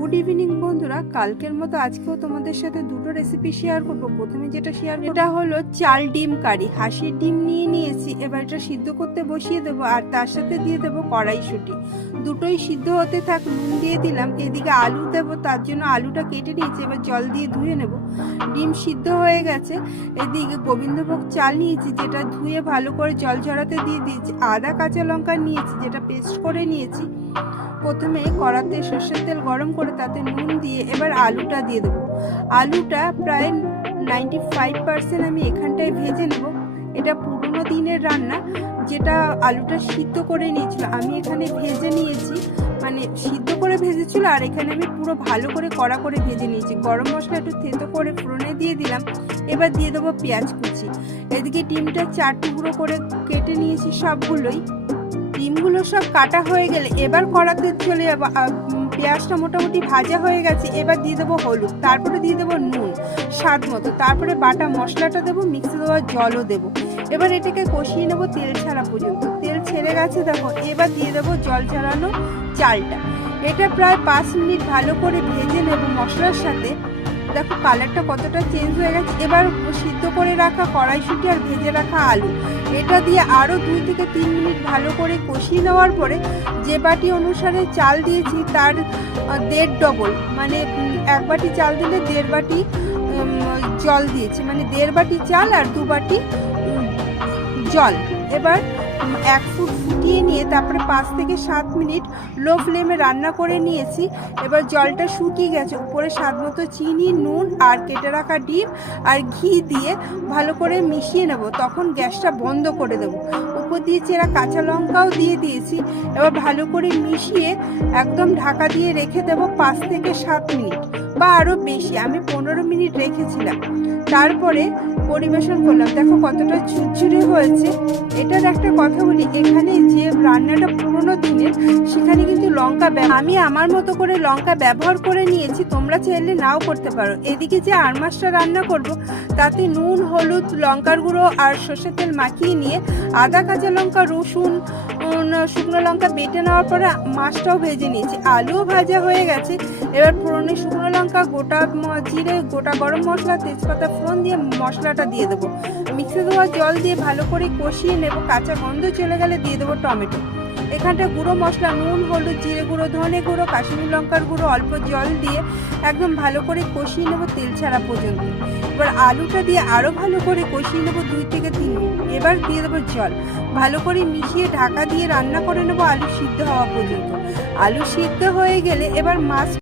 Good evening বন্ধুরা, কালকের মতো আজকেও তোমাদের সাথে দুটো রেসিপি শেয়ার করব। প্রথমে যেটা শেয়ার করব এটা হলো চাল ডিম কারি। হাঁসের ডিম নিয়ে নিয়েছি, এবার এটা সিদ্ধ করতে বসিয়ে দেবো আর তার সাথে দিয়ে দেবো কড়াইশুঁটি। দুটোই সিদ্ধ হতে থাক, নুন দিয়ে দিলাম। এদিকে আলু দেবো, তার জন্য আলুটা কেটে নিয়েছি, এবার জল দিয়ে ধুয়ে নেব। ডিম সিদ্ধ হয়ে গেছে। এদিকে গোবিন্দভোগ চাল নিয়েছি, যেটা ধুয়ে ভালো করে জল ঝরাতে দিয়ে দিয়েছি। আদা কাঁচা লঙ্কা নিয়েছি, যেটা পেস্ট করে নিয়েছি। প্রথমে কড়াতে সর্ষের তেল গরম করে তাতে নুন দিয়ে এবার আলুটা দিয়ে দেবো। আলুটা প্রায় 95% আমি এখানটায় ভেজে নেব। এটা পুরোনো দিনের রান্না, যেটা আলুটা সিদ্ধ করে নিয়েছিল আমি এখানে ভেজে নিয়েছি, মানে সিদ্ধ করে ভেজেছিল, আর এখানে আমি পুরো ভালো করে কড়া করে ভেজে নিয়েছি। গরম মশলা একটু থেতো করে ফোড়নে দিয়ে দিলাম। এবার দিয়ে দেবো পেঁয়াজ কুচি। এদিকে ডিমটা 4 টুকরো করে কেটে নিয়েছি সবগুলোই। ডিমগুলো সব কাটা হয়ে গেলে এবার কড়াতে চলে যাবো। পেঁয়াজটা মোটামুটি ভাজা হয়ে গেছে, এবার দিয়ে দেবো হলুদ, তারপরে দিয়ে দেবো নুন স্বাদ মতো, তারপরে বাটা মশলাটা দেবো, মিক্সি দেওয়ার জলও দেবো। এবার এটাকে কষিয়ে নেবো তেল ছাড়া পর্যন্ত। তেল ছেড়ে গেছে দেখো, এবার দিয়ে দেবো জল ঝরানো চালটা। এটা প্রায় 5 মিনিট ভালো করে ভেজে নেবো মশলার সাথে। দেখো কালারটা কতটা চেঞ্জ হয়ে গেছে। এবার সিদ্ধ করে রাখা কড়াইশুঁটি আর ভেজে রাখা আলু, এটা দিয়ে আরও 2 থেকে 3 মিনিট ভালো করে কষিয়ে নেওয়ার পরে যে বাটি অনুসারে চাল দিয়েছি তার 1.5 ডবল, মানে 1 বাটি চাল দিলে 1.5 বাটি জল দিয়েছি, মানে 1.5 বাটি চাল আর 2 বাটি জল। এবার 1 ফুট ফুটিয়ে নিয়ে তারপরে 5 থেকে 7 মিনিট লো ফ্লেমে রান্না করে নিয়েছি। এবার জলটা শুকিয়ে গেছে, উপরে স্বাদ মতো চিনি, নুন আর কেটে রাখা ডিম আর ঘি দিয়ে ভালো করে মিশিয়ে নেব। তখন গ্যাসটা বন্ধ করে দেবো। উপর দিয়ে চেরা কাঁচা লঙ্কাও দিয়ে দিয়েছি। এবার ভালো করে মিশিয়ে একদম ঢাকা দিয়ে রেখে দেবো 5 থেকে 7 মিনিট বা আরও বেশি, আমি 15 মিনিট রেখেছিলাম। তারপরে পরিবেশন করলাম। দেখো কতটা ঝুরঝুরে হয়েছে। এটার একটা কথা বলি, এখানে যে রান্নাটা পুরোনো দিনের, সেখানে কিন্তু লঙ্কা আমি আমার মতো করে লঙ্কা ব্যবহার করে নিয়েছি, তোমরা চাইলে নাও করতে পারো। এদিকে যে আর মাছটা রান্না করব, তাতে নুন, হলুদ, লঙ্কার গুঁড়ো আর সর্ষের তেল মাখিয়ে নিয়ে আদা কাঁচা লঙ্কা, রসুন, শুকনো লঙ্কা বেটে নেওয়ার পরে মাছটাও ভেজে নিয়েছি। আলুও ভাজা হয়ে গেছে। এবার ফোড়নে শুকনো লঙ্কা, গোটা জিরে, গোটা গরম মশলা, তেজপাতা ফোড়ন দিয়ে মশলাটা দিয়ে দেবো। মিক্সি দেওয়া জল দিয়ে ভালো করে কষিয়ে নেব। কাঁচা গন্ধ চলে গেলে দিয়ে দেবো টমেটো। এখানটা গুঁড়ো মশলা নুন, হলুদ, জিরে গুঁড়ো, ধনে গুঁড়ো, কাশ্মীরি লঙ্কার গুঁড়ো অল্প জল দিয়ে একদম ভালো করে কষিয়ে নেব তেল ছাড়া পর্যন্ত। এবার আলুটা দিয়ে আরও ভালো করে কষিয়ে নেব 2 থেকে 3 মিনিট। এবার দিয়ে দেবো জল। ভালো করে মিশিয়ে ঢাকা দিয়ে রান্না করে নেব আলু সিদ্ধ হওয়া পর্যন্ত। আলু সিদ্ধ হয়ে গেলে এবার মাছ